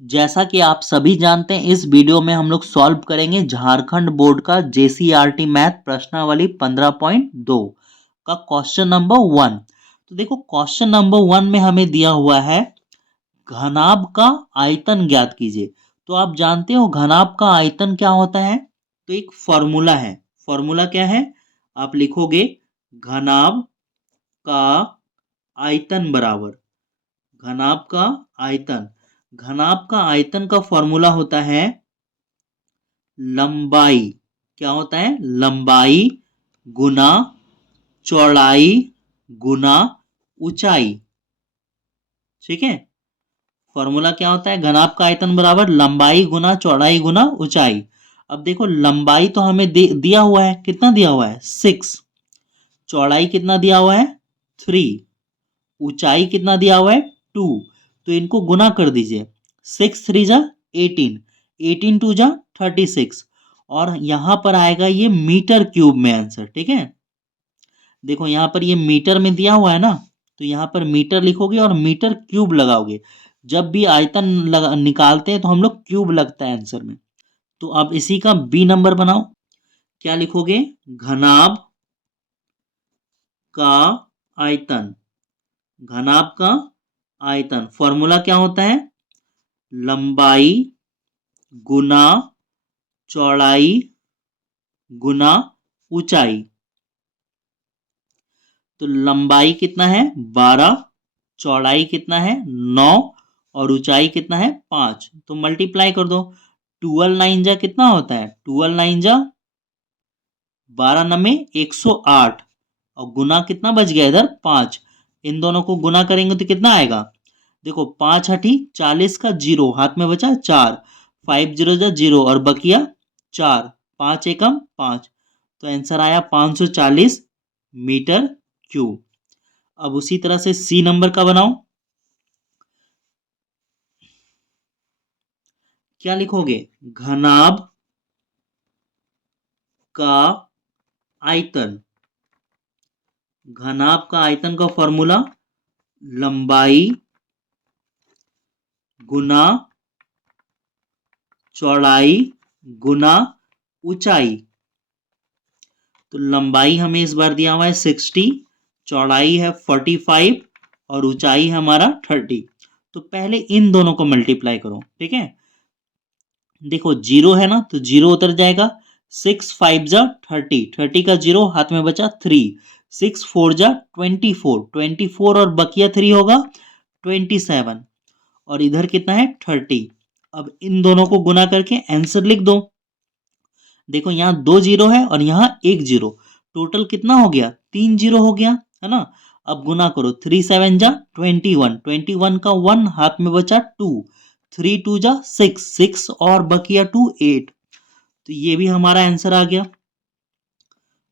जैसा कि आप सभी जानते हैं, इस वीडियो में हम लोग सॉल्व करेंगे झारखंड बोर्ड का जेसीईआरटी मैथ प्रश्नावली 15.2 का क्वेश्चन नंबर 1। तो देखो, क्वेश्चन नंबर 1 में हमें दिया हुआ है घनाभ का आयतन ज्ञात कीजिए। तो आप जानते हो घनाभ का आयतन क्या होता है। तो एक फॉर्मूला है। फॉर्मूला क्या है? आप लिखोगे घनाभ का आयतन बराबर घनाभ का आयतन। घनाभ का आयतन का फॉर्मूला होता है लंबाई। क्या होता है? लंबाई गुना चौड़ाई गुना ऊंचाई। ठीक है। फॉर्मूला क्या होता है? घनाभ का आयतन बराबर लंबाई गुना चौड़ाई गुना ऊंचाई। अब देखो, लंबाई तो हमें दिया हुआ है। कितना दिया हुआ है? 6। चौड़ाई कितना दिया हुआ है? 3। ऊंचाई कितना दिया हुआ है? 2। तो इनको गुना कर दीजिए। 6 3 जा 18, 18 2 जा 36, और यहां पर आएगा ये मीटर क्यूब में आंसर। ठीक है। देखो, यहां पर ये मीटर में दिया हुआ है ना, तो यहां पर मीटर लिखोगे और मीटर क्यूब लगाओगे। जब भी आयतन निकालते हैं तो हम लोग क्यूब लगता है आंसर में। तो अब इसी का बी नंबर बनाओ। क्या लिखोगे? घनाभ का आयतन। घनाभ का आयतन फॉर्मूला क्या होता है? लंबाई गुना चौड़ाई गुना ऊंचाई। तो लंबाई कितना है? 12। चौड़ाई कितना है? 9। और ऊंचाई कितना है? 5। तो मल्टीप्लाई कर दो। 12 9 जा कितना होता है? 12 9 जा 12 नमे 108, और गुना कितना बच गया इधर? 5। इन दोनों को गुना करेंगे तो कितना आएगा? देखो, 5 हठी 40 का 0 हाथ में बचा 4, 5 0 जा 0 और बकिया 4, 5 एकम 5। तो आंसर आया 540 मीटर क्यूब। अब उसी तरह से सी नंबर का बनाओ। क्या लिखोगे? घनाभ का आयतन। घनाभ का आयतन का फॉर्मूला लंबाई गुना चौड़ाई गुना ऊंचाई। तो लंबाई हमें इस बार दिया हुआ है 60, चौड़ाई है 45, और ऊंचाई है हमारा 30। तो पहले इन दोनों को मल्टीप्लाई करो। ठीक है। देखो, 0 है ना, तो 0 उतर जाएगा। 6 5 जा 30, 30 का 0 हाथ में बचा 3, 6 4 जा 24, 24 और बकिया 3 होगा 27, और इधर कितना है? 30। अब इन दोनों को गुना करके आंसर लिख दो। देखो, यहाँ 2 जीरो है और यहाँ 1 जीरो, टोटल कितना हो गया? 3 जीरो हो गया, है ना। अब गुना करो। 3 7 जा 21, 21 का 1 हाथ में बचा 2, 3 2 जा 6, 6 और बकिया 2 8। तो ये भी हमारा आंसर आ गया।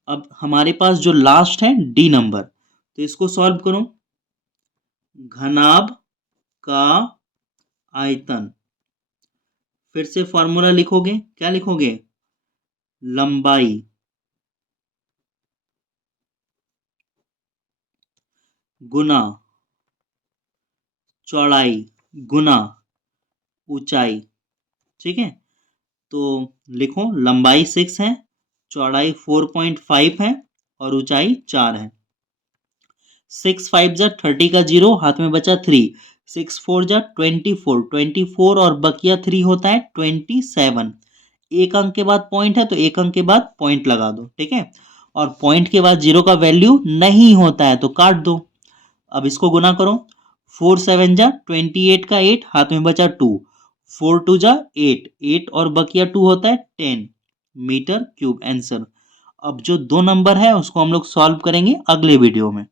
अब हमारे पास जो लास्ट है डी नंबर, तो इसको सॉल्व करो। घनाभ का आयतन। फिर से फॉर्मूला लिखोगे। क्या लिखोगे? लंबाई गुना चौड़ाई गुना ऊंचाई। ठीक है। तो लिखो, लंबाई 6 है, चौड़ाई 4.5 है, और ऊंचाई 4 है। 6 5 जा 30 का 0 हाथ में बचा 3, 6 4 जा 24, 24 और बकिया 3 होता है 27। एक अंक के बाद पॉइंट है तो एक अंक के बाद पॉइंट लगा दो। ठीक है। और पॉइंट के बाद 0 का वैल्यू नहीं होता है तो काट दो। अब इसको गुना करो। 4 7 जा 28 का 8 हाथ में बचा 2, 4 2 जा 8, 8 और बकिया 2 होता है 10 मीटर क्यूब आंसर। अब जो 2 नंबर है उसको हम लोग सॉल्व करेंगे अगले वीडियो में।